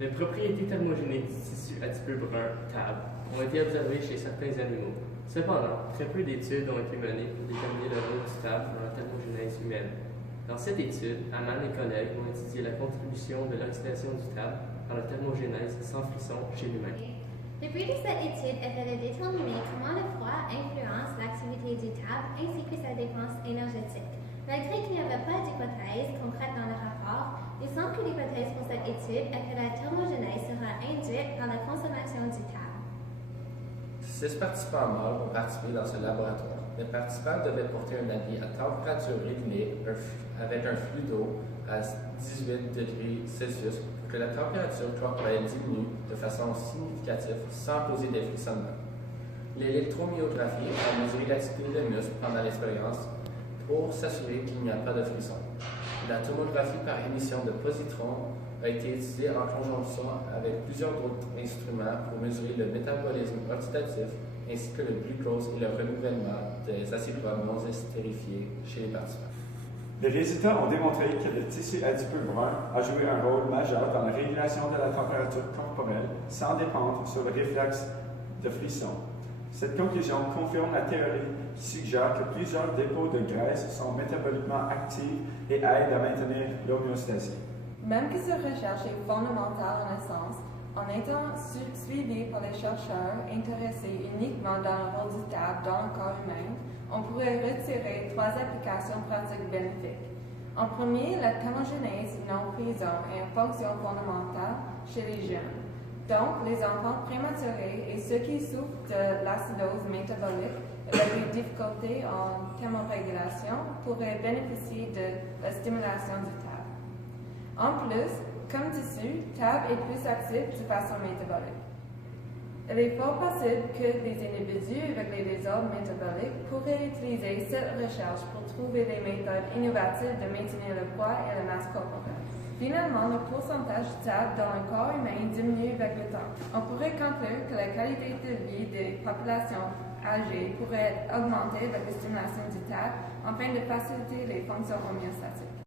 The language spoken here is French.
Les propriétés thermogéniques du tissu adipeux brun, TAB, ont été observées chez certains animaux. Cependant, très peu d'études ont été menées pour déterminer le rôle du TAB dans la thermogénèse humaine. Dans cette étude, Aman et collègues ont étudié la contribution de l'oxydation du TAB dans la thermogénèse sans frisson chez l'humain. Le but de cette étude était de déterminer comment le froid influence l'activité du TAB ainsi que sa dépense énergétique. Malgré qu'il n'y avait pas d'hypothèse concrète dans le rapport, il semble que l'hypothèse pour cette étude est que la thermogénèse sera induite par la consommation du TAB. 6 participants mâles ont participé dans ce laboratoire. Les participants devaient porter un habit à température régulée avec un flux d'eau à 18 degrés Celsius pour que la température corporelle diminue de façon significative sans causer des frissonnements. L'électromyographie a mesuré l'activité des muscles pendant l'expérience pour s'assurer qu'il n'y a pas de frisson. La tomographie par émission de positrons a été utilisée en conjonction avec plusieurs autres instruments pour mesurer le métabolisme oxydatif ainsi que le glucose et le renouvellement des acides gras non estérifiés chez les participants. Les résultats ont démontré que le tissu adipeux brun a joué un rôle majeur dans la régulation de la température corporelle sans dépendre sur le réflexe de frisson. Cette conclusion confirme la théorie qui suggère que plusieurs dépôts de graisse sont métaboliquement actifs et aident à maintenir l'homéostasie. Même que cette recherche est fondamentale en essence, en étant suivie par les chercheurs intéressés uniquement dans le rôle du TAB dans le corps humain, on pourrait retirer 3 applications pratiques bénéfiques. En premier, la thermogénèse non frisson est une fonction fondamentale chez les jeunes. Donc, les enfants prématurés et ceux qui souffrent de l'acidose métabolique avec des difficultés en thermorégulation pourraient bénéficier de la stimulation du TAB. En plus, comme tissu, TAB est plus actif de façon métabolique. Il est fort possible que des individus avec des désordres métaboliques pourraient utiliser cette recherche pour trouver des méthodes innovatives de maintenir le poids et la masse corporelle. Finalement, le pourcentage de TAB dans le corps humain diminue avec le temps. On pourrait conclure que la qualité de vie des populations âgées pourrait augmenter avec la stimulation du TAB afin de faciliter les fonctions homéostatiques.